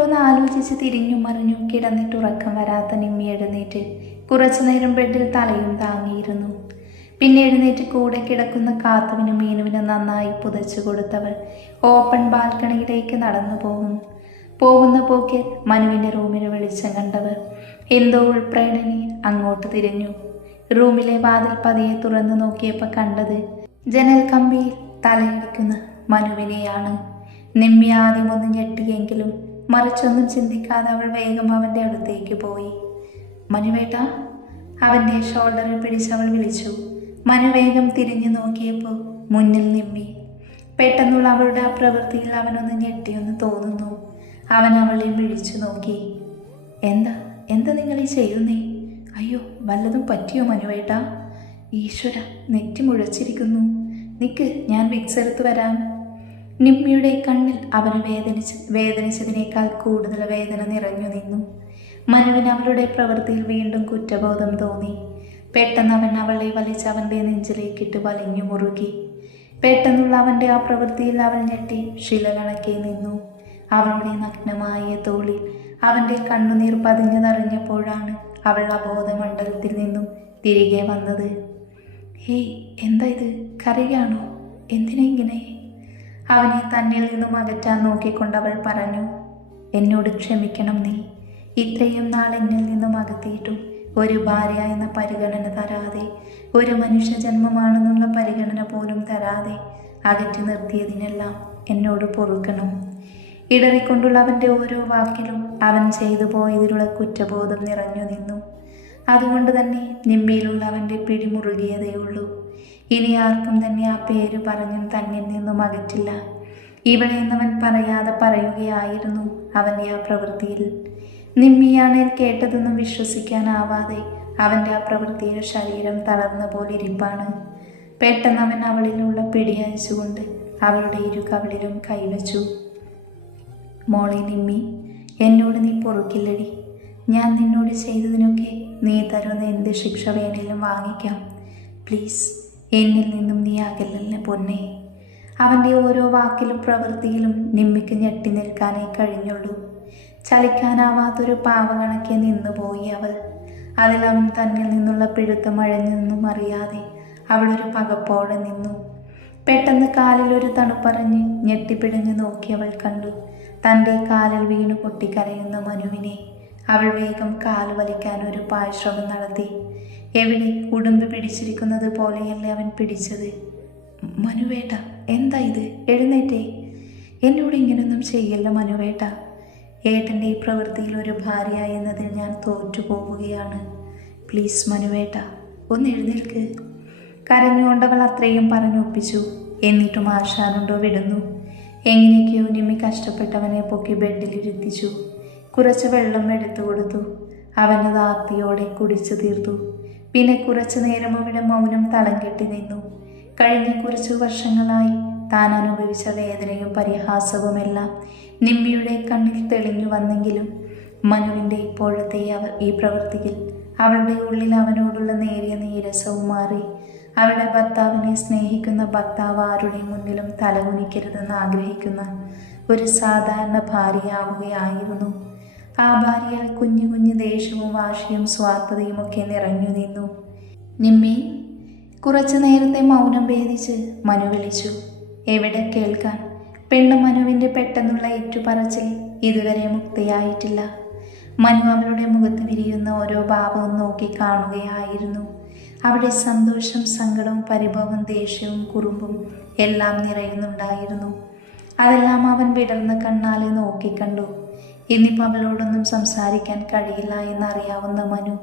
ഓരോന്ന് ആലോചിച്ച് തിരിഞ്ഞും മറിഞ്ഞും കിടന്നിട്ട് ഉറക്കം വരാത്ത നിമ്മി എഴുന്നേറ്റ് കുറച്ചു നേരം ബെഡിൽ തലയും താങ്ങിയിരുന്നു. പിന്നെ എഴുന്നേറ്റ് കൂടെ കിടക്കുന്ന കാത്തുവിനും മീനുവിനും നന്നായി പുതച്ചു കൊടുത്തവൾ ഓപ്പൺ ബാൽക്കണിയിലേക്ക് നടന്നു പോകും. പോകുന്ന പോക്കിൽ മനുവിന്റെ റൂമിൽ വെളിച്ചം കണ്ടവർ എന്തോ ഉൾപ്രേരണി അങ്ങോട്ട് തിരിഞ്ഞു. റൂമിലെ വാതിൽ പതിയെ തുറന്നു നോക്കിയപ്പോൾ കണ്ടത് ജനൽ കമ്പിയിൽ തലയിടിക്കുന്ന മനുവിനെയാണ്. നിമ്മി ആദ്യം ഒന്ന് ഞെട്ടിയെങ്കിലും മറിച്ചൊന്നും ചിന്തിക്കാതെ അവൾ വേഗം അവന്റെ അടുത്തേക്ക് പോയി. മനുവേട്ട അവന്റെ ഷോൾഡറിൽ പിടിച്ച് അവൾ വിളിച്ചു. മനു വേഗം തിരിഞ്ഞു നോക്കിയപ്പോൾ മുന്നിൽ നിമ്മി. പെട്ടെന്നുള്ള അവളുടെ ആ പ്രവൃത്തിയിൽ അവനൊന്ന് ഞെട്ടിയൊന്ന് തോന്നുന്നു. അവൻ അവളെ വിളിച്ചു നോക്കി. എന്താ? എന്താ നിങ്ങൾ ഈ ചെയ്യുന്നേ? അയ്യോ വല്ലതും പറ്റിയോ മനുവേട്ട? ഈശ്വര നെറ്റി മുഴച്ചിരിക്കുന്നു. നിക്ക് ഞാൻ വിക്സ് എടുത്ത് വരാം. നിമ്മിയുടെ കണ്ണിൽ അവന് വേദനിച്ച് വേദനിച്ചതിനേക്കാൾ കൂടുതൽ വേദന നിറഞ്ഞു നിന്നു. മനുവിന് അവളുടെ പ്രവൃത്തിയിൽ വീണ്ടും കുറ്റബോധം തോന്നി. പെട്ടെന്ന് അവൻ അവളെ വലിച്ച് അവന്റെ നെഞ്ചിലേക്കിട്ട് വലിഞ്ഞു മുറുകി. പെട്ടെന്നുള്ള അവന്റെ ആ പ്രവൃത്തിയിൽ അവൾ ഞെട്ടി ശില നിന്നു. അവളുടെ നഗ്നമായ തോളിൽ അവന്റെ കണ്ണുനീർ പതിഞ്ഞതറിഞ്ഞപ്പോഴാണ് അവൾ അബോധമണ്ഡലത്തിൽ നിന്നും തിരികെ വന്നത്. ഹേയ് എന്താ ഇത്? കരയാണോ? എന്തിനാ ഇങ്ങനെ? അവനെ തന്നിൽ നിന്നും അകറ്റാൻ നോക്കിക്കൊണ്ട് അവൾ പറഞ്ഞു എന്നോട് ക്ഷമിക്കണം നീ. ഇത്രയും നാൾ എന്നിൽ നിന്നും അകത്തിയിട്ടും ഒരു ഭാര്യ എന്ന പരിഗണന തരാതെ ഒരു മനുഷ്യ ജന്മമാണെന്നുള്ള പരിഗണന പോലും തരാതെ അകറ്റി നിർത്തിയതിനെല്ലാം എന്നോട് പൊറുക്കണം. ഇടറിക്കൊണ്ടുള്ള അവന്റെ ഓരോ വാക്കിലും അവൻ ചെയ്തു പോയതിലുള്ള കുറ്റബോധം നിറഞ്ഞു നിന്നു. അതുകൊണ്ട് തന്നെ നിമ്മിയിലുള്ള അവന്റെ പിടിമുറുകിയതേ ഉള്ളൂ. ഇനി ആർക്കും തന്നെ ആ പേര് പറഞ്ഞും തന്നിൽ നിന്നും അകറ്റില്ല. ഇവളെന്നവൻ പറയാതെ പറയുകയായിരുന്നു അവന്റെ ആ പ്രവൃത്തിയിൽ. നിമ്മിയാണ് കേട്ടതെന്നും വിശ്വസിക്കാനാവാതെ അവന്റെ ആ പ്രവൃത്തിയിൽ ശരീരം തളർന്ന പോലെ ഇരിപ്പാണ്. പെട്ടെന്ന് അവൻ അവളിലുള്ള പിടി അയച്ചുകൊണ്ട് അവളുടെ ഇരു കവിളിലും കൈവച്ചു. മോളെ നിമ്മി എന്നോട് നീ പൊറുക്കില്ലടി. ഞാൻ നിന്നോട് ചെയ്തതിനൊക്കെ നീ തരുന്ന എന്ത് ശിക്ഷ വേണേലും വാങ്ങിക്കാം. പ്ലീസ്. എന്നിൽ നിന്നും നീ അകലല്ല പൊന്നെ. അവന്റെ ഓരോ വാക്കിലും പ്രവൃത്തിയിലും നിമ്മിക്ക് ഞെട്ടി നിൽക്കാനേ കഴിഞ്ഞുള്ളൂ. ചലിക്കാനാവാത്തൊരു പാവകണക്കെ നിന്നുപോയി അവൾ. അതിൽ അവൻ തന്നിൽ നിന്നുള്ള പിടുത്തം അഴഞ്ഞൊന്നും അറിയാതെ അവളൊരു പകപ്പോടെ നിന്നു. പെട്ടെന്ന് കാലിൽ ഒരു തണുപ്പറഞ്ഞ് ഞെട്ടിപ്പിടഞ്ഞു നോക്കി അവൾ കണ്ടു. തന്റെ കാലിൽ വീണു പൊട്ടിക്കരയുന്ന മനുവിനെ. അവൾ വേഗം കാൽ വലിക്കാൻ ഒരു പാഴ്ശ്രമം നടത്തി. എവിടെ ഉടുമ്പ് പിടിച്ചിരിക്കുന്നത് പോലെയല്ലേ അവൻ പിടിച്ചത്? മനുവേട്ട എന്താ ഇത്? എഴുന്നേറ്റേ. എന്നോട് ഇങ്ങനൊന്നും ചെയ്യല്ല മനുവേട്ട. ഏട്ടന്റെ ഈ പ്രവൃത്തിയിൽ ഒരു ഭാര്യ എന്നതിൽ ഞാൻ തോറ്റു പോവുകയാണ് പ്ലീസ് മനുവേട്ട ഒന്ന് എഴുന്നേൽക്ക്. കരഞ്ഞുകൊണ്ടവൾ അത്രയും പറഞ്ഞൊപ്പിച്ചു. എന്നിട്ടും ആശാനുണ്ടോ വിടുന്നു. എങ്ങനെയൊക്കെയോ നിമ്മി കഷ്ടപ്പെട്ടവനെ പൊക്കി ബെഡിലിരുത്തിച്ചു. കുറച്ച് വെള്ളം എടുത്തു കൊടുത്തു അവനത് ആർത്തിയോടെ കുടിച്ചു തീർത്തു. പിന്നെ കുറച്ചു നേരം അവിടെ മൗനം തളം കെട്ടി നിന്നു. കഴിഞ്ഞ കുറച്ചു വർഷങ്ങളായി താൻ അനുഭവിച്ച വേദനയും പരിഹാസവുമെല്ലാം നിമ്മിയുടെ കണ്ണിൽ തെളിഞ്ഞു വന്നെങ്കിലും മനുവിന്റെ ഇപ്പോഴത്തെ അവർ ഈ പ്രവൃത്തിയിൽ അവളുടെ ഉള്ളിൽ അവനോടുള്ള നേരിയ നീരസവും മാറി അവളുടെ ഭർത്താവിനെ സ്നേഹിക്കുന്ന ഭർത്താവ് ആരുടെ മുന്നിലും തലകുനിക്കരുതെന്ന് ആഗ്രഹിക്കുന്ന ഒരു സാധാരണ ഭാര്യയാവുകയായിരുന്നു. ആ കുഞ്ഞു കുഞ്ഞു ദേഷ്യവും വാശിയും സ്വാർത്ഥതയും ഒക്കെ നിറഞ്ഞു നിന്നു. നിമ്മി കുറച്ചു നേരത്തെ മൗനം ഭേദിച്ച് മനു വിളിച്ചു. എവിടെ കേൾക്കാൻ? പെണ്ണ് മനുവിന്റെ പെട്ടെന്നുള്ള ഏറ്റുപറച്ചിൽ ഇതുവരെ മുക്തിയായിട്ടില്ല. മനു അവളുടെ മുഖത്ത് വിരിയുന്ന ഓരോ ഭാവവും നോക്കി കാണുകയായിരുന്നു. അവിടെ സന്തോഷം സങ്കടവും പരിഭവം ദേഷ്യവും കുറുമ്പും എല്ലാം നിറയുന്നുണ്ടായിരുന്നു. അതെല്ലാം അവൻ വിടർന്ന കണ്ണാലെ നോക്കിക്കണ്ടു. ഇന്നിപ്പോൾ അവളോടൊന്നും സംസാരിക്കാൻ കഴിയില്ല എന്നറിയാവുന്ന മനു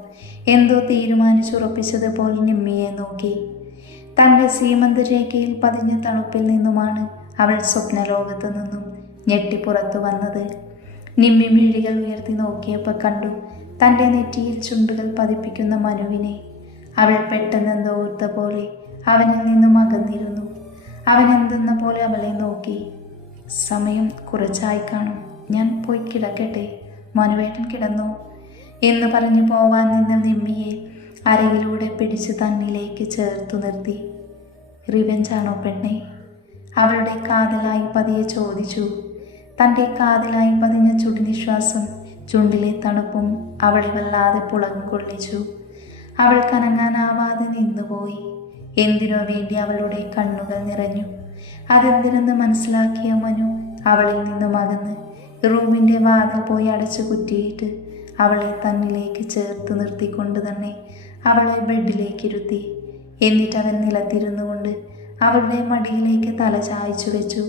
എന്തോ തീരുമാനിച്ചുറപ്പിച്ചതുപോലെ നിമ്മിയെ നോക്കി. തന്റെ സീമന്തരേഖയിൽ പതിഞ്ഞ തണുപ്പിൽ നിന്നുമാണ് അവൾ സ്വപ്നലോകത്ത് നിന്നും ഞെട്ടിപ്പുറത്തു വന്നത്. നിമ്മി മിഴികൾ ഉയർത്തി നോക്കിയപ്പോൾ കണ്ടു തന്റെ നെറ്റിയിൽ ചുണ്ടുകൾ പതിപ്പിക്കുന്ന മനുവിനെ. അവൾ പെട്ടെന്ന് ഓർത്ത പോലെ അവനിൽ നിന്നും അകന്നിരുന്നു. അവൻ എന്തെന്ന പോലെ അവളെ നോക്കി. സമയം കുറച്ചായി കാണും. ഞാൻ പോയി കിടക്കട്ടെ. മനുവേട്ടൻ കിടന്നു. എന്ന് പറഞ്ഞു പോവാൻ നിന്ന നിമ്മിയെ അരയിലൂടെ പിടിച്ച് തന്നിലേക്ക് ചേർത്തു നിർത്തി. റിവെഞ്ചാണോ പെണ്ണെ? അവളുടെ കാതിലായി പതിയെ ചോദിച്ചു. തന്റെ കാതിലായി പതിഞ്ഞ ചുടുനിശ്വാസം ചുണ്ടിലെ തണുപ്പും അവളെ വല്ലാതെ പുളകം കൊള്ളിച്ചു അവൾ കനങ്ങാനാവാതെ നിന്നുപോയി. എന്തിനോ വേണ്ടി അവളുടെ കണ്ണുകൾ നിറഞ്ഞു. അതെന്തിനെന്ന് മനസ്സിലാക്കിയ മനു അവളിൽ നിന്നും അകന്ന് റൂമിന്റെ വാതിൽ പോയി അടച്ചു കുറ്റിയിട്ട് അവളെ തന്നിലേക്ക് ചേർത്ത് നിർത്തിക്കൊണ്ട് തന്നെ അവളെ ബെഡിലേക്ക് ഇരുത്തി. എന്നിട്ട് അവൻ നിലത്തിരുന്നു കൊണ്ട് അവളുടെ മടിയിലേക്ക് തല ചായച്ചു വെച്ചു.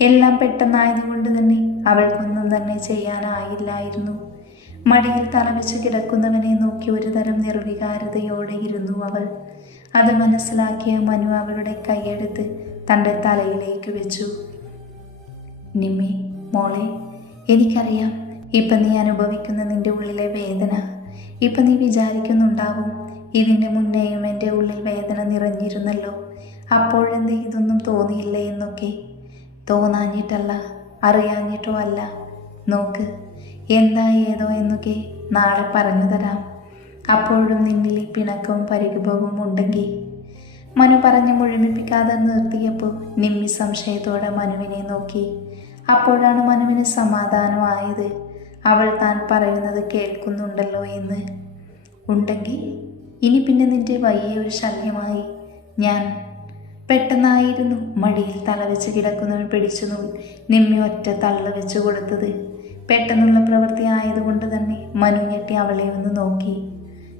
എല്ലാം പെട്ടെന്നായതുകൊണ്ട് തന്നെ അവൾക്കൊന്നും തന്നെ ചെയ്യാനായില്ലായിരുന്നു. മടിയിൽ തലവെച്ച് കിടക്കുന്നവനെ നോക്കി ഒരു തരം നിർവികാരതയോടെ ഇരുന്നു അവൾ. അത് മനസ്സിലാക്കിയ മനു അവളുടെ കൈയെടുത്ത് തന്റെ തലയിലേക്ക് വെച്ചു. നിമ്മി മോളെ എനിക്കറിയാം. ഇപ്പം നീ അനുഭവിക്കുന്ന നിന്റെ ഉള്ളിലെ വേദന. ഇപ്പം നീ വിചാരിക്കുന്നുണ്ടാവും ഇതിന്റെ മുന്നേയും എന്റെ ഉള്ളിൽ വേദന നിറഞ്ഞിരുന്നല്ലോ. അപ്പോഴെന്തേ ഇതൊന്നും തോന്നിയില്ലേ എന്നൊക്കെ. തോന്നാഞ്ഞിട്ടല്ല അറിയാഞ്ഞിട്ടോ അല്ല. നോക്ക് എന്താ ഏതോ എന്നൊക്കെ നാളെ പറഞ്ഞു തരാം. അപ്പോഴും നിന്നിൽ ഈ പിണക്കവും പരിഭവവും ഉണ്ടെങ്കിൽ. മനു പറഞ്ഞ് മുഴുമിപ്പിക്കാതെ നിർത്തിയപ്പോൾ നിമ്മി സംശയത്തോടെ മനുവിനെ നോക്കി. അപ്പോഴാണ് മനുവിന് സമാധാനമായത്. അവൾ താൻ പറയുന്നത് കേൾക്കുന്നുണ്ടല്ലോ എന്ന്. ഉണ്ടെങ്കിൽ ഇനി പിന്നെ നിന്റെ വലിയ ഒരു ശല്യമായി. ഞാൻ പെട്ടെന്നായിരുന്നു മടിയിൽ തലവെച്ച് കിടക്കുന്നവൻ പിടിച്ചു നിമ്മി ഒറ്റ തള്ള വെച്ച് കൊടുത്തത്. പെട്ടെന്നുള്ള പ്രവൃത്തി ആയതുകൊണ്ട് തന്നെ മനു ഞെട്ടി അവളെ ഒന്ന് നോക്കി.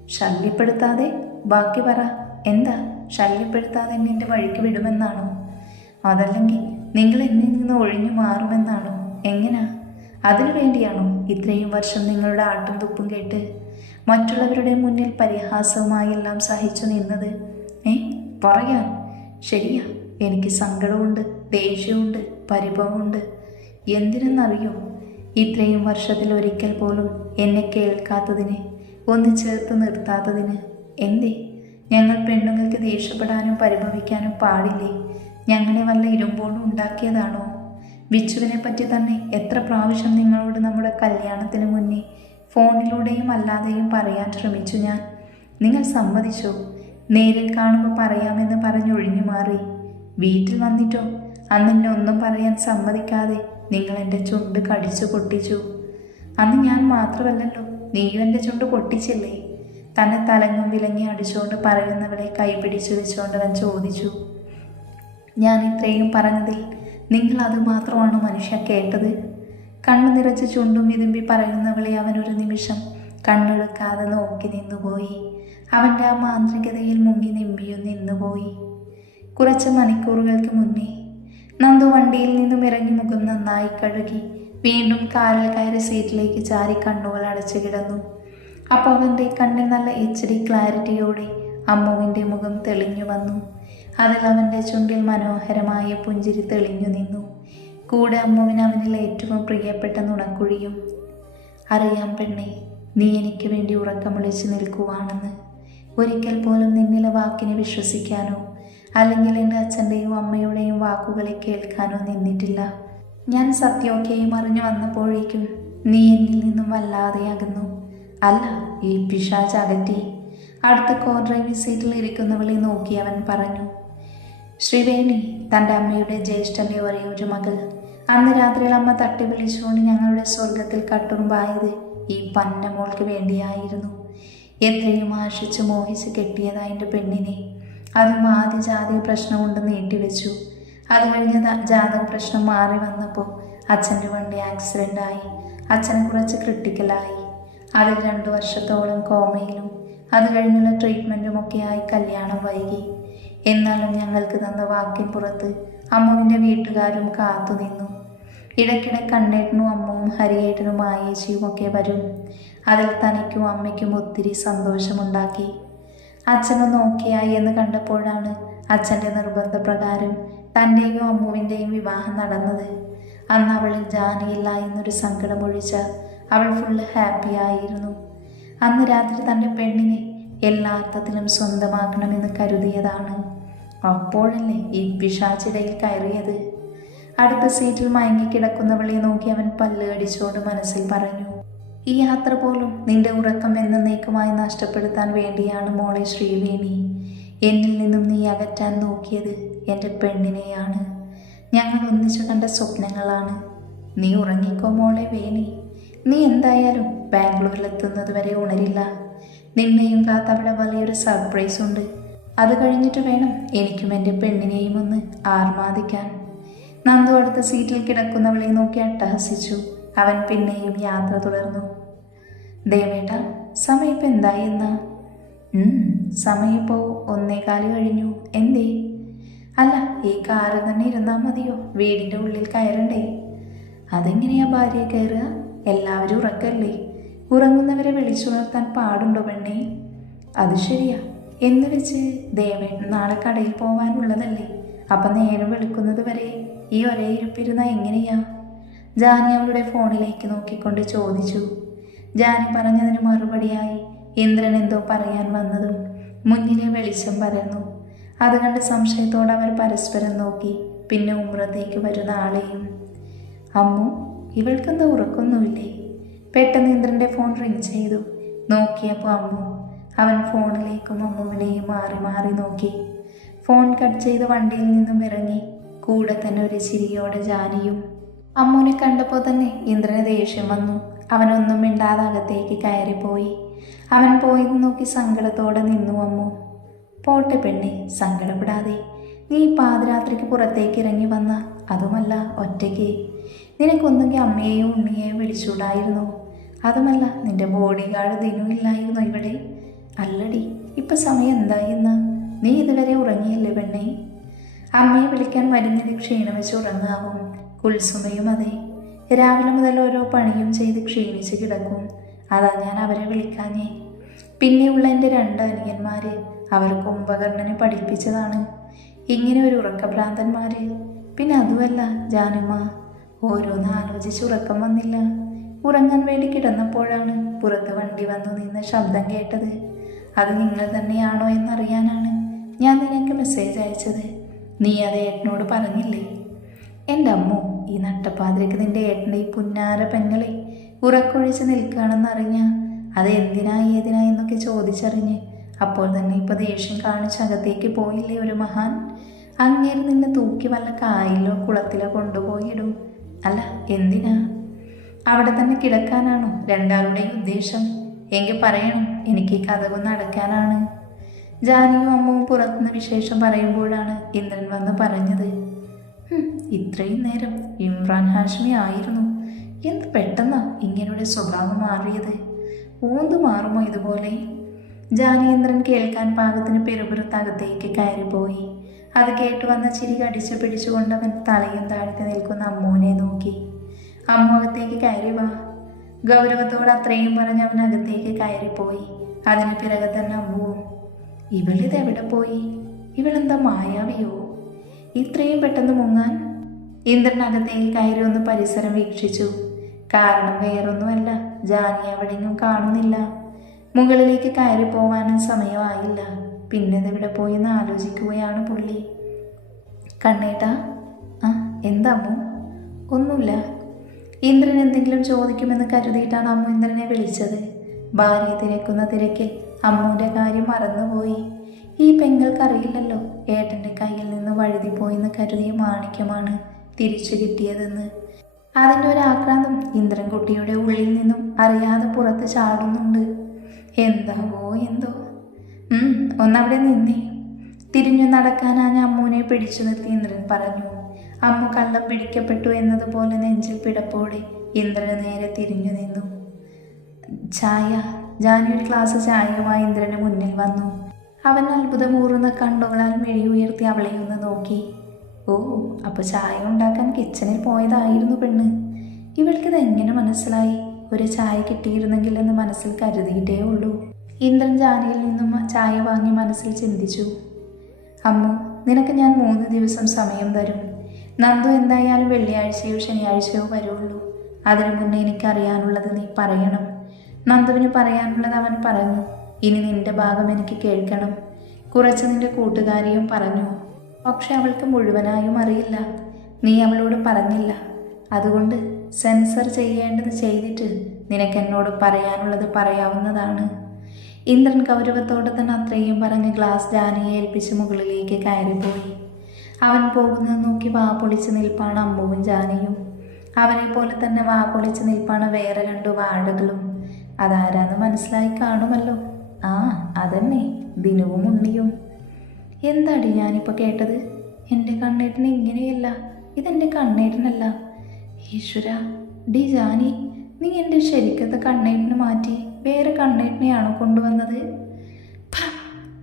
ശല്യപ്പെടുത്താതെ ബാക്കി പറ എന്താ? ശല്യപ്പെടുത്താതെ എന്നെ എന്റെ വഴിക്ക് വിടുമെന്നാണോ? അതല്ലെങ്കിൽ നിങ്ങൾ എന്നിൽ നിന്ന് ഒഴിഞ്ഞു മാറുമെന്നാണോ? എങ്ങനാ? അതിനു വേണ്ടിയാണോ ഇത്രയും വർഷം നിങ്ങളുടെ ആട്ടും തുപ്പും കേട്ട് മറ്റുള്ളവരുടെ മുന്നിൽ പരിഹാസവുമായി എല്ലാം സഹിച്ചു നിന്നത്? ഏ പറയാ ശരിയാ എനിക്ക് സങ്കടമുണ്ട് ദേഷ്യമുണ്ട് പരിഭവമുണ്ട്. എന്തിനെന്നറിയോ? ഇത്രയും വർഷത്തിൽ ഒരിക്കൽ പോലും എന്നെ കേൾക്കാത്തതിന് ഒന്ന് ചേർത്ത് നിർത്താത്തതിന്. എന്തേ? ഞങ്ങൾ പെണ്ണുങ്ങൾക്ക് ദേഷ്യപ്പെടാനും പരിഭവിക്കാനും പാടില്ലേ? ഞങ്ങളെ വല്ല ഇരുമ്പോണ്ടും ഉണ്ടാക്കിയതാണോ? വിച്ചുവിനെ പറ്റി തന്നെ എത്ര പ്രാവശ്യം നിങ്ങളോട് നമ്മുടെ കല്യാണത്തിന് മുന്നേ ഫോണിലൂടെയും അല്ലാതെയും പറയാൻ ശ്രമിച്ചു ഞാൻ. നിങ്ങൾ സമ്മതിച്ചു? നേരിൽ കാണുമ്പോൾ പറയാമെന്ന് പറഞ്ഞൊഴിഞ്ഞു മാറി. വീട്ടിൽ വന്നിട്ടോ? അന്ന് എന്നെ ഒന്നും പറയാൻ സമ്മതിക്കാതെ നിങ്ങൾ എന്റെ ചുണ്ട് കടിച്ചു പൊട്ടിച്ചു. അന്ന് ഞാൻ മാത്രമല്ലല്ലോ നീയും എന്റെ ചുണ്ട് പൊട്ടിച്ചില്ലേ? തന്നെ തലങ്ങും വിലങ്ങി അടിച്ചുകൊണ്ട് പറയുന്നവളെ കൈപിടിച്ചു വെച്ചുകൊണ്ട് അവൻ ചോദിച്ചു. ഞാൻ ഇത്രയും പറഞ്ഞതിൽ നിങ്ങൾ അത് മാത്രമാണ് മനുഷ്യ കേട്ടത്? കണ്ണു നിറച്ച് ചുണ്ടും വിതുമ്പി പറയുന്നവളെ അവൻ ഒരു നിമിഷം കണ്ണെടുക്കാതെ നോക്കി നിന്നുപോയി. അവന്റെ ആ മാന്ത്രികതയിൽ മുങ്ങി നിമ്പിയും നിന്നുപോയി. കുറച്ച് മണിക്കൂറുകൾക്ക് മുന്നേ നന്ദു വണ്ടിയിൽ നിന്നും ഇറങ്ങി മുഖം നന്നായി കഴുകി വീണ്ടും കാലിൽ കയറി സീറ്റിലേക്ക് ചാരി കണ്ണുകൾ അടച്ചു കിടന്നു. അപ്പോൾ അവന്റെ കണ്ണിൽ നല്ല എച്ച് ഡി ക്ലാരിറ്റിയോടെ അമ്മുവിന്റെ മുഖം തെളിഞ്ഞു വന്നു. അതിൽ അവന്റെ ചുണ്ടിൽ മനോഹരമായ പുഞ്ചിരി തെളിഞ്ഞു നിന്നു. കൂടെ അമ്മുവിന് അവനിൽ ഏറ്റവും പ്രിയപ്പെട്ട നുണക്കുഴിയും. അറിയാം പെണ്ണെ നീ എനിക്ക് വേണ്ടി ഉറക്കം വിളിച്ച് നിൽക്കുവാണെന്ന്. ഒരിക്കൽ പോലും നിന്നിലെ വാക്കിനെ വിശ്വസിക്കാനോ അല്ലെങ്കിൽ എന്റെ അച്ഛന്റെയും അമ്മയുടെയും വാക്കുകളെ കേൾക്കാനോ നിന്നിട്ടില്ല. ഞാൻ സത്യമൊക്കെയും അറിഞ്ഞു വന്നപ്പോഴേക്കും നീ എന്നിൽ നിന്നും വല്ലാതെ അകന്നു അല്ല ഈ പിശാച് അകറ്റി അടുത്ത കോ ഡ്രൈവിംഗ് സീറ്റിൽ ഇരിക്കുന്നവളെ നോക്കി അവൻ പറഞ്ഞു ശ്രീവേണി തന്റെ അമ്മയുടെ ജ്യേഷ്ഠന്റെ ഒരേ ഒരു മകൾ. അന്ന് രാത്രിയിൽ അമ്മ തട്ടി വിളിച്ചുകൊണ്ട് ഞങ്ങളുടെ സ്വർഗത്തിൽ കട്ടുറുമ്പായത് ഈ പന്നമോൾക്ക് വേണ്ടിയായിരുന്നു. എത്രയും ആശിച്ച് മോഹിച്ച് കെട്ടിയതാ എന്റെ പെണ്ണിനെ. അതും ആദ്യ ജാതക പ്രശ്നം കൊണ്ട് നീട്ടിവെച്ചു. അത് കഴിഞ്ഞ ജാതക പ്രശ്നം മാറി വന്നപ്പോൾ അച്ഛന്റെ വണ്ടി ആക്സിഡന്റ് ആയി. അച്ഛൻ കുറച്ച് ക്രിട്ടിക്കലായി അതിൽ രണ്ടു വർഷത്തോളം കോമയിലും അത് കഴിഞ്ഞുള്ള ട്രീറ്റ്മെന്റും ഒക്കെയായി കല്യാണം വൈകി. എന്നാലും ഞങ്ങൾക്ക് തന്ന വാക്കിൻ പുറത്ത് അമ്മുവിന്റെ വീട്ടുകാരും കാത്തുനിന്നു ഇടയ്ക്കിടെ കണ്ണേട്ടനും അമ്മവും ഹരിയേട്ടനും ആയേച്ചിയും ഒക്കെ വരും. അതിൽ തനിക്കും അമ്മയ്ക്കും ഒത്തിരി സന്തോഷമുണ്ടാക്കി. അച്ഛനെ നോക്കിയായി എന്ന് കണ്ടപ്പോഴാണ് അച്ഛന്റെ നിർബന്ധപ്രകാരം തന്റെയും അമ്മുവിന്റെയും വിവാഹം നടന്നത്. അന്ന് അവളിൽ ജാനിയില്ല എന്നൊരു സങ്കടമൊഴിച്ച അവൾ ഫുള്ള് ഹാപ്പി ആയിരുന്നു. അന്ന് രാത്രി തന്റെ പെണ്ണിനെ എല്ലാ അർത്ഥത്തിലും സ്വന്തമാക്കണമെന്ന് കരുതിയതാണ്. അപ്പോഴല്ലേ ഈ പിശാചിടയിൽ കയറിയത്? അടുത്ത സീറ്റിൽ മയങ്ങിക്കിടക്കുന്നവളെ നോക്കി അവൻ പല്ല് കടിച്ചോണ്ട് മനസ്സിൽ പറഞ്ഞു ഈ യാത്ര പോലും നിന്റെ ഉറക്കം എന്നേക്കുമായി നഷ്ടപ്പെടുത്താൻ വേണ്ടിയാണ് മോളെ ശ്രീവേണി. എന്നിൽ നിന്നും നീ അകറ്റാൻ നോക്കിയത് എന്റെ പെണ്ണിനെയാണ്. ഞങ്ങൾ ഒന്നിച്ചു കണ്ട സ്വപ്നങ്ങളാണ്. നീ ഉറങ്ങിക്കോ മോളെ വേണി. നീ എന്തായാലും ബാംഗ്ലൂരിലെത്തുന്നത് വരെ ഉണരില്ല. നിന്നെയും കാത്തവിടെ വലിയൊരു സർപ്രൈസ് ഉണ്ട് അത് കഴിഞ്ഞിട്ട് വേണം എനിക്കും എന്റെ പെണ്ണിനെയും ഒന്ന് ആർമാദിക്കാൻ. നന്ദു അടുത്ത സീറ്റിൽ കിടക്കുന്നവളെ നോക്കി അട്ടഹസിച്ചു. അവൻ പിന്നെയും യാത്ര തുടർന്നു. ദേവേട്ട സമയം എന്തായി എന്നാ? ഉം, ഒന്നേ ഒന്നേകാൽ കഴിഞ്ഞു. എന്തേ? അല്ല ഈ കാറിൽ തന്നെ ഇരുന്നാൽ മതിയോ? വീടിന്റെ ഉള്ളിൽ കയറണ്ടേ? അതെങ്ങനെയാ ഭാര്യ കയറുക? എല്ലാവരും ഉറക്കല്ലേ? ഉറങ്ങുന്നവരെ വിളിച്ചുണർത്താൻ പാടുണ്ടോ പെണ്ണേ? അത് ശരിയാ. എന്ന് വെച്ച് ദേവൻ നാളെ കടയിൽ പോകാനുള്ളതല്ലേ അപ്പം നേരം വെളുക്കുന്നത് വരെ ഈ ഒരേ ഇരിപ്പിരുന്ന എങ്ങനെയാ? ജാനി അവളുടെ ഫോണിലേക്ക് നോക്കിക്കൊണ്ട് ചോദിച്ചു. ജാനി പറഞ്ഞതിന് മറുപടിയായി ഇന്ദ്രൻ എന്തോ പറയാൻ വന്നതും മുന്നിലെ വെളിച്ചം പരന്നു. അത് കണ്ട് സംശയത്തോടെ അവർ പരസ്പരം നോക്കി പിന്നെ ഉമ്രത്തേക്ക് വരുന്ന ആളെയും. അമ്മു ഇവൾക്കെന്തോ ഉറക്കൊന്നുമില്ലേ? പെട്ടെന്ന് ഇന്ദ്രന്റെ ഫോൺ റിങ് ചെയ്തു. നോക്കിയപ്പോൾ അമ്മു അവൻ ഫോണിലേക്കും അമ്മുവിനെയും മാറി മാറി നോക്കി. ഫോൺ കട്ട് ചെയ്ത് വണ്ടിയിൽ നിന്നും ഇറങ്ങി. കൂടെ തന്നെ ഒരു ചിരിയോടെ ജാനിയും. അമ്മുവിനെ കണ്ടപ്പോൾ തന്നെ ഇന്ദ്രന് ദേഷ്യം വന്നു. അവനൊന്നും മിണ്ടാതെ അകത്തേക്ക് കയറിപ്പോയി. അവൻ പോയി നോക്കി സങ്കടത്തോടെ നിന്നു അമ്മു. പോട്ടെ പെണ്ണെ സങ്കടപ്പെടാതെ. നീ പാതിരാത്രിക്ക് പുറത്തേക്ക് ഇറങ്ങി വന്ന അതുമല്ല ഒറ്റയ്ക്ക്. നിനക്കൊന്നുകിൽ അമ്മയെയും ഉണ്ണിയെയും വിളിച്ചൂടായിരുന്നു അതുമല്ല നിന്റെ ബോഡി ഗാർഡ് ദിനുമില്ലായിരുന്നു ഇവിടെ. അല്ലടി ഇപ്പൊ സമയം എന്തായി എന്നാ നീ ഇതുവരെ ഉറങ്ങിയല്ലേ പെണ്ണെ? അമ്മയെ വിളിക്കാൻ വരുന്നത് ക്ഷീണം വെച്ച് ഉറങ്ങാവും. കുൽസുമയും അതെ. രാവിലെ മുതൽ ഓരോ പണിയും ചെയ്ത് ക്ഷീണിച്ച് കിടക്കും. അതാ ഞാൻ അവരെ വിളിക്കാഞ്ഞേ. പിന്നെയുള്ള എന്റെ രണ്ട് അനിയന്മാര് അവർ കുംഭകർണനെ പഠിപ്പിച്ചതാണ്. ഇങ്ങനെ ഒരു ഉറക്കഭ്രാന്തന്മാര്. പിന്നെ അതുമല്ല ജാനുമ്മ ഓരോന്ന് ആലോചിച്ച് ഉറക്കം വന്നില്ല. ഉറങ്ങാൻ വേണ്ടി കിടന്നപ്പോഴാണ് പുറത്ത് വണ്ടി വന്നു നിന്ന ശബ്ദം കേട്ടത്. അത് നിങ്ങൾ തന്നെയാണോ എന്നറിയാനാണ് ഞാൻ നിനക്ക് മെസ്സേജ് അയച്ചത്. നീ അത് ഏട്ടനോട് പറഞ്ഞില്ലേ? എന്റെ അമ്മു ഈ നട്ടപ്പാതിരക്ക് നിന്റെ ഏട്ടന്റെ ഈ പുന്നാര പെങ്ങളെ ഉറക്കൊഴിച്ച് നിൽക്കുകയാണെന്നറിഞ്ഞ അത് എന്തിനാ ഏതിനാ എന്നൊക്കെ ചോദിച്ചറിഞ്ഞ് അപ്പോൾ തന്നെ ഇപ്പോൾ ദേഷ്യം കാണിച്ച് അകത്തേക്ക് പോയില്ലേ ഒരു മഹാൻ? അങ്ങേര് നിന്നെ തൂക്കി വല്ല കായലിലോ കുളത്തിലോ കൊണ്ടുപോയിടും. അല്ല എന്തിനാ? അവിടെ തന്നെ കിടക്കാനാണോ രണ്ടാളുടെയും ഉദ്ദേശം? എങ്കിൽ പറയണം എനിക്ക് ഈ കഥകൊന്ന് അടയ്ക്കാനാണ്. ജാനിയും അമ്മവും പുറത്തുനിന്ന് വിശേഷം പറയുമ്പോഴാണ് ഇന്ദ്രൻ വന്ന് പറഞ്ഞത് ഇത്രയും നേരം ഇമ്രാൻ ഹാഷ്മി ആയിരുന്നു. എന്ത് പെട്ടെന്നാ ഇങ്ങനെയുടെ സ്വഭാവം മാറിയത്? ഊന്ത് മാറുമോ ഇതുപോലെ? ജാനീന്ദ്രൻ കേൾക്കാൻ പാകത്തിന് പെരുപുറത്തകത്തേക്ക് കയറിപ്പോയി. അത് കേട്ടു വന്ന ചിരി കടിച്ചു പിടിച്ചുകൊണ്ടവൻ തലയും താഴ്ത്തി നിൽക്കുന്ന അമ്മുവിനെ നോക്കി. അമ്മു അകത്തേക്ക് കയറി വാ. ഗൗരവത്തോട് അത്രയും പറഞ്ഞ് അവൻ അകത്തേക്ക് കയറിപ്പോയി. അതിന് പിറകെ തന്നെ അമ്മുവും ഇവളിത് എവിടെ പോയി? ഇവളെന്താ മായാവിയോ? ഇത്രയും പെട്ടെന്ന് മുങ്ങാൻ? ഇന്ദ്രൻ അകത്തേക്ക് കയറി ഒന്ന് പരിസരം വീക്ഷിച്ചു. കാരണം വേറൊന്നുമല്ല ജാനി എവിടെയും കാണുന്നില്ല. മുകളിലേക്ക് കയറി പോവാനും സമയമായില്ല. പിന്നെ ഇവിടെ പോയി എന്ന് ആലോചിക്കുകയാണ് പുള്ളി. കണ്ണേട്ടാ ആ എന്താ അമ്മു? ഒന്നുമില്ല ഇന്ദ്രൻ എന്തെങ്കിലും ചോദിക്കുമെന്ന് കരുതിയിട്ടാണ് അമ്മു ഇന്ദ്രനെ വിളിച്ചത്. ഭാര്യയെ തിരക്കുന്ന തിരക്കിൽ അമ്മുവിന്റെ കാര്യം മറന്നുപോയി. ഈ പെങ്ങൾക്കറിയില്ലല്ലോ ഏട്ടന്റെ കയ്യിൽ നിന്ന് വഴുതിപ്പോയെന്ന് കരുതിയ മാണിക്യമാണ് തിരിച്ചു കിട്ടിയതെന്ന്. അതിന്റെ ഒരു ആക്രാന്തം ഇന്ദ്രൻകുട്ടിയുടെ ഉള്ളിൽ നിന്നും അറിയാതെ പുറത്ത് ചാടുന്നുണ്ട്. എന്താവോ എന്തോ. ഒന്നവിടെ നിന്നേ. തിരിഞ്ഞു നടക്കാനാണ് അമ്മുവിനെ പിടിച്ചു നിർത്തി ഇന്ദ്രൻ പറഞ്ഞു. അമ്മു കള്ളം പിടിക്കപ്പെട്ടു എന്നതുപോലെ നെഞ്ചിൽ പിടപ്പോടെ ഇന്ദ്രൻ നേരെ തിരിഞ്ഞു നിന്നു. ചായ ജാനി ക്ലാസ് ചായയുമായി ഇന്ദ്രന് മുന്നിൽ വന്നു. അവൻ അത്ഭുതമൂറുന്ന കണ്ണുകളാൽ മെഴി ഉയർത്തി അവളെ ഒന്ന് നോക്കി. ഓ അപ്പോൾ ചായ ഉണ്ടാക്കാൻ കിച്ചണിൽ പോയതായിരുന്നു പെണ്ണ്. ഇവൾക്കിത് എങ്ങനെ മനസ്സിലായി? ഒരു ചായ കിട്ടിയിരുന്നെങ്കിൽ എന്ന് മനസ്സിൽ കരുതിയിട്ടേ ഉള്ളൂ. ഇന്ദ്രൻ ജാനിയിൽ നിന്നും ചായ വാങ്ങി മനസ്സിൽ ചിന്തിച്ചു. അമ്മു നിനക്ക് ഞാൻ മൂന്ന് ദിവസം സമയം തരും. നന്ദു എന്തായാലും വെള്ളിയാഴ്ചയോ ശനിയാഴ്ചയോ വരുള്ളൂ. അതിനു മുന്നേ എനിക്കറിയാനുള്ളത് നീ പറയണം. നന്ദുവിന് പറയാനുള്ളത് അവൻ പറഞ്ഞു. ഇനി നിന്റെ ഭാഗം എനിക്ക് കേൾക്കണം. കുറച്ച് നിന്റെ കൂട്ടുകാരിയും പറഞ്ഞു. പക്ഷെ അവൾക്ക് മുഴുവനായും അറിയില്ല. നീ അവളോട് പറഞ്ഞില്ല. അതുകൊണ്ട് സെൻസർ ചെയ്യേണ്ടത് ചെയ്തിട്ട് നിനക്ക് എന്നോട് പറയാനുള്ളത് പറയാവുന്നതാണ്. ഇന്ദ്രൻ ഗൗരവത്തോടെ തന്നെ അത്രയും പറഞ്ഞ് ഗ്ലാസ് ജാനിയെ ഏൽപ്പിച്ച് മുകളിലേക്ക് കയറിപ്പോയി. അവൻ പോകുന്നത് നോക്കി വാ പൊളിച്ച് നിൽപ്പാണ് അമ്മുവും ജാനിയും. അവനെ പോലെ തന്നെ വാ പൊളിച്ച് നിൽപ്പാണ് വേറെ രണ്ടു വാഴകളും അതാരാന്ന് മനസ്സിലായി കാണുമല്ലോ. ആ അതന്നെ ദിനവും ഉണ്ണിയും. എന്താടി ഞാനിപ്പോൾ കേട്ടത്? എന്റെ കണ്ണേട്ടൻ ഇങ്ങനെയല്ല. ഇതെന്റെ കണ്ണേട്ടനല്ല. ഈശ്വര ഡി ജാനി നീ എന്റെ ശരിക്കത്തെ കണ്ണേട്ടിന് മാറ്റി വേറെ കണ്ണേട്ടിനെയാണോ കൊണ്ടുവന്നത്?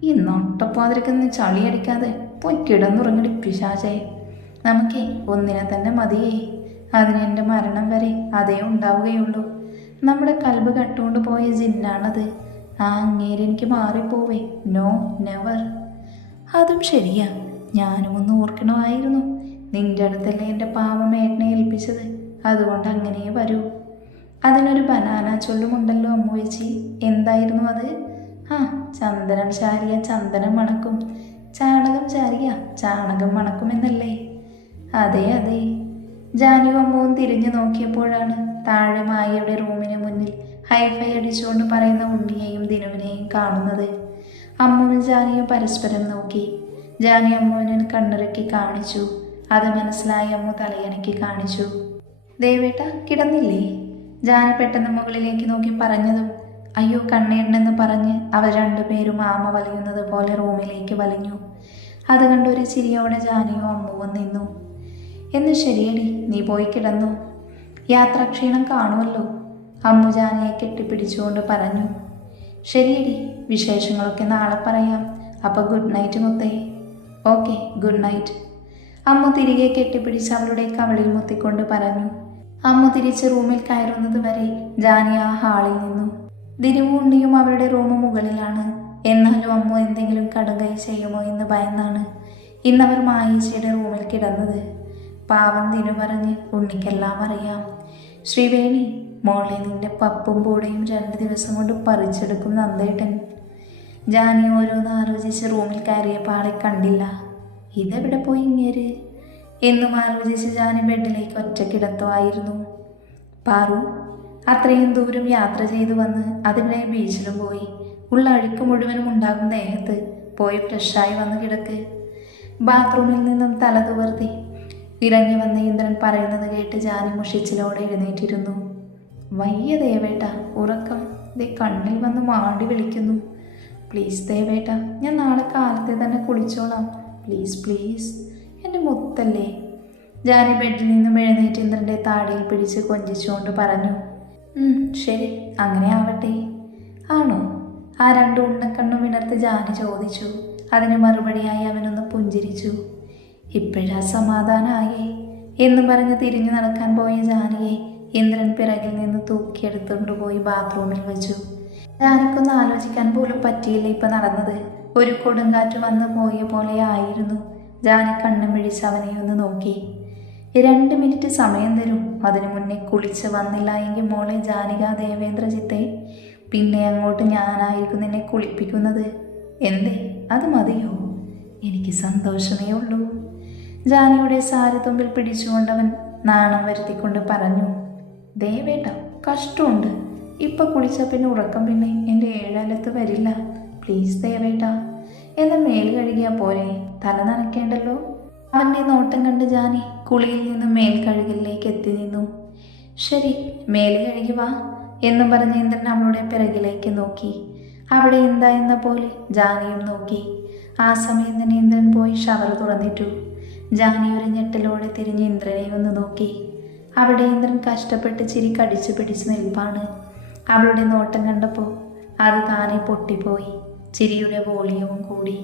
ഈ നട്ടപ്പാതിരക്കൊന്ന് ചളിയടിക്കാതെ പോയി കിടന്നുറങ്ങടി പിശാചേ. നമുക്കേ ഒന്നിനെ തന്നെ മതിയേ. അതിന് എന്റെ മരണം വരെ അതേ ഉണ്ടാവുകയുള്ളൂ. നമ്മുടെ കൽബ് കട്ടുകൊണ്ട് പോയ ജിന്നാണത്. ആ അങ്ങേര് എനിക്ക് മാറിപ്പോവേ. No never. അതും ശരിയാ. ഞാനും ഒന്ന് ഓർക്കണമായിരുന്നു. നിന്റെ അടുത്തല്ലേ എന്റെ പാവം ഏൽപ്പിച്ചത്. അതുകൊണ്ട് അങ്ങനെ വരൂ. അതിനൊരു ബനാന ചൊല്ലുമുണ്ടല്ലോ അമ്മുവച്ചി എന്തായിരുന്നു അത്? ആ ചന്ദനം ചാരിയ ചന്ദനം മണക്കും. ചാണകം ചാരിയ ചാണകം മണക്കുമെന്നല്ലേ? അതെ അതെ. ജാനു അമ്മവും തിരിഞ്ഞു നോക്കിയപ്പോഴാണ് താഴെ മായയുടെ റൂമിന് മുന്നിൽ ഹൈഫൈ അടിച്ചുകൊണ്ട് പറയുന്ന ഉണ്ണിയെയും ദിനുവിനെയും കാണുന്നത്. അമ്മുവും ജാനിയും പരസ്പരം നോക്കി. ജാനി അമ്മുവിനെ കണ്ണിറക്കി കാണിച്ചു. അത് മനസ്സിലായി അമ്മു തലയണക്കി കാണിച്ചു. ദേവേട്ട കിടന്നില്ലേ? ജാനി പെട്ടെന്ന് മുകളിലേക്ക് നോക്കി പറഞ്ഞതും അയ്യോ കണ്ണീരനെന്ന് പറഞ്ഞ് അവർ രണ്ടുപേരും ആമ വലിയുന്നത് പോലെ റൂമിലേക്ക് വലിഞ്ഞു. അത് കണ്ടൊരു ചിരിയോടെ ജാനിയും അമ്മുവും നിന്നു. എന്ന് ശരിയടി നീ പോയി കിടന്നു. യാത്രാക്ഷീണം കാണുമല്ലോ അമ്മു ജാനിയെ കെട്ടിപ്പിടിച്ചുകൊണ്ട് പറഞ്ഞു. ശരിയടി വിശേഷങ്ങളൊക്കെ നാളെ പറയാം. അപ്പോൾ ഗുഡ് നൈറ്റ് മുത്തേ. Okay good night. അമ്മു തിരികെ കെട്ടിപ്പിടിച്ച് അവളുടെ കവളിൽ മുത്തിക്കൊണ്ട് പറഞ്ഞു. അമ്മു തിരിച്ച് റൂമിൽ കയറുന്നത് വരെ ജാനി ആ ഹാളിൽ നിന്നു. ദിനുവും അവരുടെ റൂം മുകളിലാണ്. എന്നാലും അമ്മു എന്തെങ്കിലും കടുകൈ ചെയ്യുമോ എന്ന് ഭയന്നാണ്. ഇന്നവർ മായേച്ചിയുടെ റൂമിൽ കിടന്നത്. പാവം ദിനു പറഞ്ഞ് ഉണ്ണിക്കെല്ലാം അറിയാം. ശ്രീവേണി മോളെ നിന്റെ പപ്പും പൂടയും രണ്ട് ദിവസം കൊണ്ട് പറിച്ചെടുക്കും നന്ദേട്ടൻ. ജാനി ഓരോന്ന് ആലോചിച്ച് റൂമിൽ കയറിയ പാളെ കണ്ടില്ല. ഇതെവിടെ പോയി ഇങ്ങേര്? എന്നും ആലോചിച്ച് ജാനി ബെഡിലേക്ക് ഒറ്റക്കിടത്തുമായിരുന്നു. പാറു അത്രയും ദൂരം യാത്ര ചെയ്തു വന്ന് അതിനിടെ ബീച്ചിലും പോയി. ഉള്ള അഴുക്ക് മുഴുവനും ഉണ്ടാകും ദേഹത്ത് പോയി ഫ്രഷായി വന്ന് കിടക്ക്. ബാത്റൂമിൽ നിന്നും തല തുവർത്തി. ഇറങ്ങി വന്ന ഇന്ദ്രൻ പറയുന്നത് കേട്ട് ജാനി മുഷിച്ചിലോടെ എഴുന്നേറ്റിരുന്നു. വയ്യ ദേവേട്ട ഉറക്കം. ദേ കണ്ണിൽ വന്ന് മാണ്ടി വിളിക്കുന്നു. പ്ലീസ് ദേവേട്ട ഞാൻ നാളെ കാലത്തെ തന്നെ കുളിച്ചോളാം. Please please. എന്റെ മുത്തല്ലേ. ജാനി ബെഡിൽ നിന്നും എഴുന്നേറ്റ് ഇന്ദ്രന്റെ താടിയിൽ പിടിച്ച് കൊഞ്ചിച്ചുകൊണ്ട് പറഞ്ഞു. "ഉം, ശരി അങ്ങനെ ആവട്ടെ ആണോ? ആ രണ്ടു ഉണ്ണക്കണ്ണും വിണർത്ത് ജാനി ചോദിച്ചു. അതിന് മറുപടിയായി അവനൊന്ന് പുഞ്ചിരിച്ചു. ഇപ്പോഴാ സമാധാനായേ എന്ന് പറഞ്ഞ് തിരിഞ്ഞു നടക്കാൻ പോയ ജാനിയെ ഇന്ദ്രൻ പിറകിൽ നിന്ന് തൂക്കിയെടുത്തുകൊണ്ട് പോയി ബാത്റൂമിൽ വെച്ചു. ജാനിക്കൊന്ന് ആലോചിക്കാൻ പോലും പറ്റിയില്ല ഇപ്പം നടന്നത്. ഒരു കൊടുങ്കാറ്റ് വന്നു പോയ പോലെ ആയിരുന്നു. ജാനി കണ്ണും അവനെ ഒന്ന് നോക്കി. രണ്ട് മിനിറ്റ് സമയം തരും. അതിനു മുന്നേ കുളിച്ച് വന്നില്ല എങ്കിൽ മോളെ ജാനിക ദേവേന്ദ്രജിത്തെ പിന്നെ അങ്ങോട്ട് ഞാനായിരിക്കും നിന്നെ കുളിപ്പിക്കുന്നത്. എന്തേ? അത് മതിയോ? എനിക്ക് സന്തോഷമേ ഉള്ളൂ. ജാനിയുടെ സാരി പിടിച്ചുകൊണ്ടവൻ നാണം വരുത്തിക്കൊണ്ട് പറഞ്ഞു ദേവേട്ട കഷ്ടമുണ്ട്. ഇപ്പൊ കുളിച്ച പിന്നെ ഉറക്കം പിന്നെ എന്റെ ഏഴാലത്ത് വരില്ല. പ്ലീസ് ദേവേട്ട എന്ന മേൽ കഴുകിയാ പോരെ. തല നനയ്ക്കേണ്ടല്ലോ? അവന്റെ നോട്ടം കണ്ട് ജാനി കുളിയിൽ നിന്നും മേൽ കഴുകിലേക്ക് എത്തി നിന്നു. ശരി മേലെ കഴുകി വാ എന്നും പറഞ്ഞ് ഇന്ദ്രൻ അവളുടെ പിറകിലേക്ക് നോക്കി. അവിടെ എന്താ എന്ന പോലെ? ജാനിയും നോക്കി. ആ സമയം തന്നെ ഇന്ദ്രൻ പോയി ഷവർ തുറന്നിട്ടു. ജാനി ഒരു ഞെട്ടലോടെ തിരിഞ്ഞ് ഇന്ദ്രനെ ഒന്ന് നോക്കി. അവിടെ ഇന്ദ്രൻ കഷ്ടപ്പെട്ട് ചിരി കടിച്ചു പിടിച്ച് നിൽപ്പാണ്. അവളുടെ നോട്ടം കണ്ടപ്പോൾ അത് താനെ പൊട്ടിപ്പോയി ചിരിയുടെ വോളിയവും കൂടി.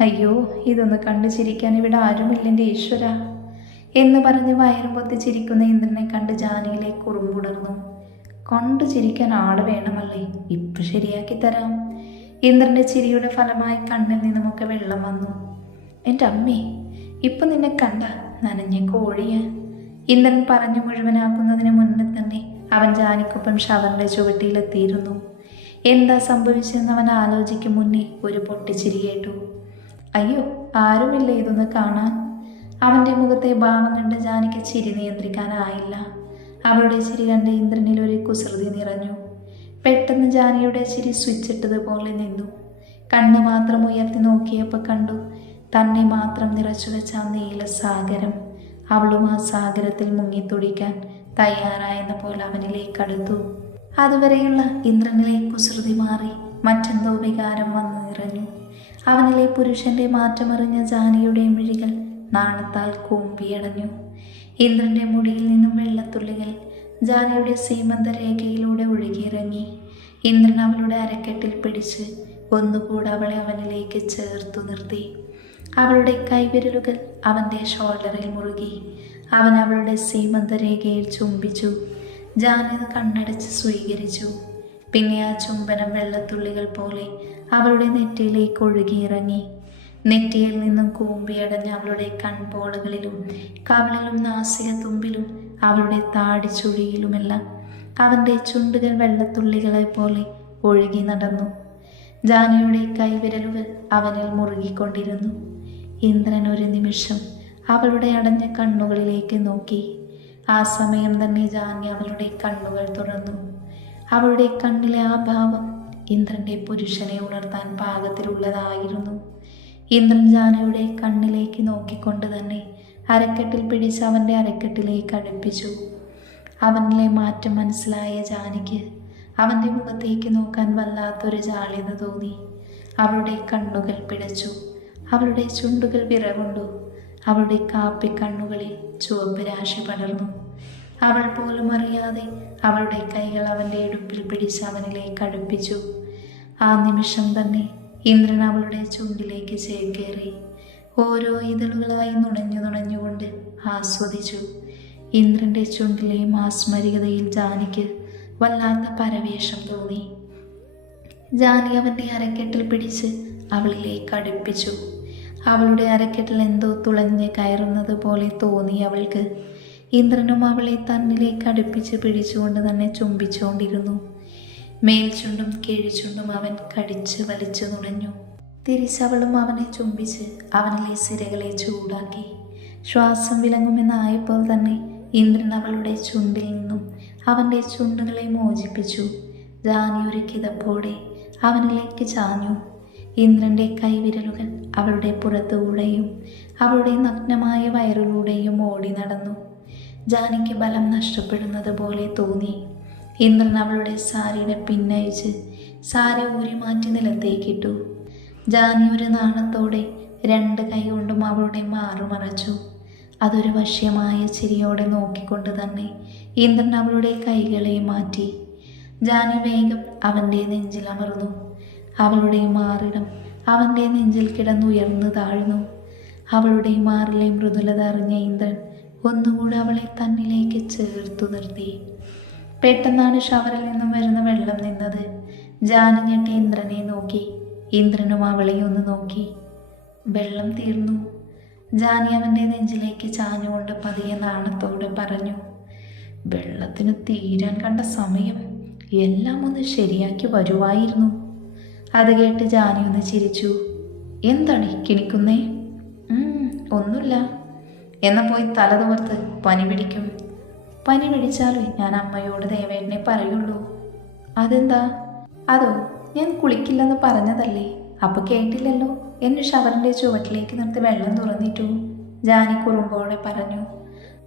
അയ്യോ ഇതൊന്ന് കണ്ടു ചിരിക്കാൻ ഇവിടെ ആരുമില്ലെന്റെ ഈശ്വര. എന്ന് പറഞ്ഞ് വയറും പൊത്തി ചിരിക്കുന്ന ഇന്ദ്രനെ കണ്ട് ജാനകിലേക്ക് കുറുമ്പുടർന്നു കൊണ്ടു ചിരിക്കാൻ ആൾ വേണമല്ലേ? ഇപ്പം ശരിയാക്കി തരാം. ഇന്ദ്രന്റെ ചിരിയുടെ ഫലമായി കണ്ണിൽ നിന്നുമൊക്കെ വെള്ളം വന്നു. എന്റെ അമ്മേ ഇപ്പം നിന്നെ കണ്ട നനഞ്ഞ കോഴിയ? ഇന്ദ്രൻ പറഞ്ഞു മുഴുവനാക്കുന്നതിന് മുന്നേ തന്നെ അവൻ ജാനിക്കൊപ്പം ഷവറിന്റെ ചുവട്ടിയിലെത്തിയിരുന്നു. എന്താ സംഭവിച്ചെന്ന് അവൻ ആലോചിക്കും മുന്നേ ഒരു പൊട്ടിച്ചിരി കേട്ടു. അയ്യോ ആരുമില്ല ഇതൊന്ന് കാണാൻ? അവന്റെ മുഖത്തെ ഭാവം കണ്ട് ജാനിക്ക് ചിരി നിയന്ത്രിക്കാനായില്ല. അവളുടെ ചിരി കണ്ട് ഇന്ദ്രനിൽ ഒരു കുസൃതി നിറഞ്ഞു. പെട്ടെന്ന് ജാനിയുടെ ചിരി സ്വിച്ചിട്ടതുപോലെ നിന്നു. കണ്ണ് മാത്രം ഉയർത്തി നോക്കിയപ്പോൾ കണ്ടു തന്നെ മാത്രം നിറച്ചു വെച്ച നീല സാഗരം അവളും ആ സാഗരത്തിൽ മുങ്ങിത്തുടിക്കാൻ തയ്യാറായെന്ന പോലെ അവനിലേക്ക് അടുത്തു. അതുവരെയുള്ള ഇന്ദ്രനിലെ കുസൃതി മാറി മറ്റെന്തോ വികാരം വന്നു നിറഞ്ഞു. അവനിലെ പുരുഷന്റെ മാറ്റമറിഞ്ഞ ജാനിയുടെ മിഴികൾ നാണത്താൽ കൂമ്പിയടഞ്ഞു. ഇന്ദ്രന്റെ മുടിയിൽ നിന്നും വെള്ളത്തുള്ളികൾ ജാനയുടെ സീമന്ത രേഖയിലൂടെ ഒഴുകിയിറങ്ങി. ഇന്ദ്രൻ അവളുടെ അരക്കെട്ടിൽ പിടിച്ച് ഒന്നുകൂടെ അവളെ അവനിലേക്ക് ചേർത്തു നിർത്തി. അവളുടെ കൈവിരലുകൾ അവന്റെ ഷോൾഡറിൽ മുറുകി. അവൻ അവളുടെ സീമന്ത രേഖയിൽ ചുംബിച്ചു ജാനത് കണ്ണടച്ച് സ്വീകരിച്ചു. പിന്നെ ആ ചുംബനം വെള്ളത്തുള്ളികൾ പോലെ അവളുടെ നെറ്റിയിലേക്ക് ഒഴുകിയിറങ്ങി. നെറ്റിയിൽ നിന്നും കൂമ്പിയടഞ്ഞ അവളുടെ കൺപോളകളിലും കവളിലും നാസിക തുമ്പിലും അവളുടെ താടിച്ചുഴിയിലുമെല്ലാം അവന്റെ ചുണ്ടുകൾ വെള്ളത്തുള്ളികളെ പോലെ ഒഴുകി നടന്നു. ജാനിയുടെ കൈവിരലുകൾ അവനിൽ മുറുകിക്കൊണ്ടിരുന്നു. ഇന്ദ്രൻ ഒരു നിമിഷം അവളുടെ അടഞ്ഞ കണ്ണുകളിലേക്ക് നോക്കി. ആ സമയം തന്നെ ജാനി അവളുടെ കണ്ണുകൾ തുറന്നു. അവളുടെ കണ്ണിലെ ആ ഭാവം ഇന്ദ്രന്റെ പുരുഷനെ ഉണർത്താൻ പാകത്തിലുള്ളതായിരുന്നു. ഇന്ദ്രൻ ജാനയുടെ കണ്ണിലേക്ക് നോക്കിക്കൊണ്ട് തന്നെ അരക്കെട്ടിൽ പിടിച്ച് അവന്റെ അരക്കെട്ടിലേക്ക് അടുപ്പിച്ചു. അവനിലെ മാറ്റം മനസ്സിലായ ജാനിക്ക് അവന്റെ മുഖത്തേക്ക് നോക്കാൻ വല്ലാത്തൊരു ജാള്യത തോന്നി. അവളുടെ കണ്ണുകൾ പിടച്ചു. അവളുടെ ചുണ്ടുകൾ വിറകൊണ്ടു. അവളുടെ കാപ്പി കണ്ണുകളിൽ ചുവപ്പ് രാശി പടർന്നു. അവൾ പോലും അറിയാതെ അവളുടെ കൈകൾ അവന്റെ ഇടുപ്പിൽ പിടിച്ച് അവനിലേക്ക് അടുപ്പിച്ചു. ആ നിമിഷം തന്നെ ഇന്ദ്രൻ അവളുടെ ചുണ്ടിലേക്ക് ചേക്കേറി. ഓരോ ഇതളുകളായി നുണഞ്ഞു നുണഞ്ഞുകൊണ്ട് ആസ്വദിച്ചു. ഇന്ദ്രന്റെ ചുണ്ടിലെ മാസ്മരികതയിൽ ജാനിക്ക് വല്ലാത്ത പരവേഷം തോന്നി. ജാനി അവന്റെ അരക്കെട്ടിൽ പിടിച്ച് അവളിലേക്ക് അടുപ്പിച്ചു. അവളുടെ അരക്കെട്ടിൽ എന്തോ തുളഞ്ഞ് കയറുന്നത് പോലെ തോന്നി അവൾക്ക്. ഇന്ദ്രനും അവളെ തന്നിലേക്ക് അടുപ്പിച്ച് പിടിച്ചുകൊണ്ട് തന്നെ ചുംബിച്ചുകൊണ്ടിരുന്നു. മേൽചുണ്ടും കീഴ്ചുണ്ടും അവൻ കടിച്ച് വലിച്ചു നുണഞ്ഞു. തിരിച്ചവളും അവനെ ചുംബിച്ച് അവനിലെ സിരകളെ ചൂടാക്കി. ശ്വാസം വിലങ്ങുമെന്നായപ്പോൾ തന്നെ ഇന്ദ്രൻ അവളുടെ ചുണ്ടിൽ നിന്നും അവന്റെ ചുണ്ടുകളെ മോചിപ്പിച്ചു. ജാനി ഒരു കിതപ്പോടെ അവനിലേക്ക് ചാഞ്ഞു. ഇന്ദ്രന്റെ കൈവിരലുകൾ അവളുടെ പുറത്തുകൂടെയും അവളുടെ നഗ്നമായ വയറിലൂടെയും ഓടി നടന്നു. ജാനിക്ക് ബലം നഷ്ടപ്പെടുന്നത് പോലെ തോന്നി. ഇന്ദ്രൻ അവളുടെ സാരിയുടെ പിന്നയിച്ച് സാരി ഊരി മാറ്റി നിലത്തേക്കിട്ടു ജാനി ഒരു നാണത്തോടെ രണ്ട് കൈ കൊണ്ടും അവളുടെ മാറുമറച്ചു അതൊരു വശ്യമായ ചിരിയോടെ നോക്കിക്കൊണ്ട് തന്നെ ഇന്ദ്രൻ അവളുടെ കൈകളെ മാറ്റി. ജാനി വേഗം അവന്റെ നെഞ്ചിൽ അമർന്നു. അവളുടെ മാറിടം അവന്റെ നെഞ്ചിൽ കിടന്നുയർന്നു താഴ്ന്നു. അവളുടെ മാറിലെ മൃദുലത അറിഞ്ഞ ഇന്ദ്രൻ ഒന്നുകൂടെ അവളെ തന്നിലേക്ക് ചേർത്തു നിർത്തി. പെട്ടെന്നാണ് ഷവറിൽ നിന്നും വരുന്ന വെള്ളം നിന്നത്. ജാനി ഞെട്ടി ഇന്ദ്രനെ നോക്കി. ഇന്ദ്രനും അവളെ ഒന്ന് നോക്കി. വെള്ളം തീർന്നു. ജാനി അവന്റെ നെഞ്ചിലേക്ക് ചാഞ്ഞുകൊണ്ട് പതിയെ നാണത്തോടെ പറഞ്ഞു വെള്ളത്തിന് തീരാൻ കണ്ട സമയം എല്ലാം ഒന്ന് ശരിയാക്കി വരുവായിരുന്നു. അത് കേട്ട് ജാനി ഒന്ന് ചിരിച്ചു. എന്താണ് കിണിക്കുന്നേ? "ഉം, ഒന്നുമില്ല. എന്നാൽ പോയി തല തോർത്ത് പനി പിടിക്കും. പനി പിടിച്ചാലേ ഞാൻ അമ്മയോട് ദേവേട്ടനെ പറയുള്ളൂ. അതെന്താ? അതോ ഞാൻ കുളിക്കില്ലെന്ന് പറഞ്ഞതല്ലേ? അപ്പൊ കേട്ടില്ലല്ലോ. എന്നെ ഷവറിന്റെ ചുവട്ടിലേക്ക് നിർത്തി വെള്ളം തുറന്നിട്ടു. ജാനി കുറുമ്പോടെ പറഞ്ഞു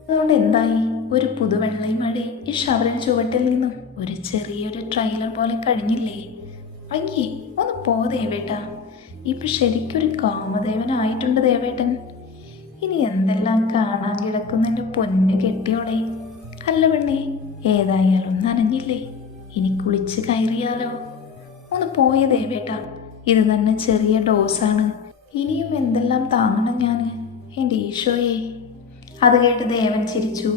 അതുകൊണ്ട് എന്തായി? ഒരു പുതുവെള്ളയും മഴ ഈ ഷവറിന് ചുവട്ടിൽ നിന്നും ഒരു ചെറിയൊരു ട്രെയിലർ പോലെ കഴിഞ്ഞില്ലേ? അയ്യേ ഒന്ന് പോ ദേവേട്ടാ. ഇപ്പൊ ശരിക്കൊരു കാമദേവനായിട്ടുണ്ട് ദേവേട്ടൻ. ഇനി എന്തെല്ലാം കാണാൻ കിടക്കുന്നതിന്റെ പൊന്ന് കെട്ടിയോളെ. അല്ല പെണ്ണേ ഏതായാലും നനഞ്ഞില്ലേ? ഇനി കുളിച്ച് കയറിയാലോ? ഒന്ന് പോയ ദേവേട്ട ഇത് തന്നെ ചെറിയ ഡോസാണ്. ഇനിയും എന്തെല്ലാം താങ്ങണം ഞാൻ എന്റെ ഈശോയെ. അത് കേട്ട് ദേവൻ ചിരിച്ചു.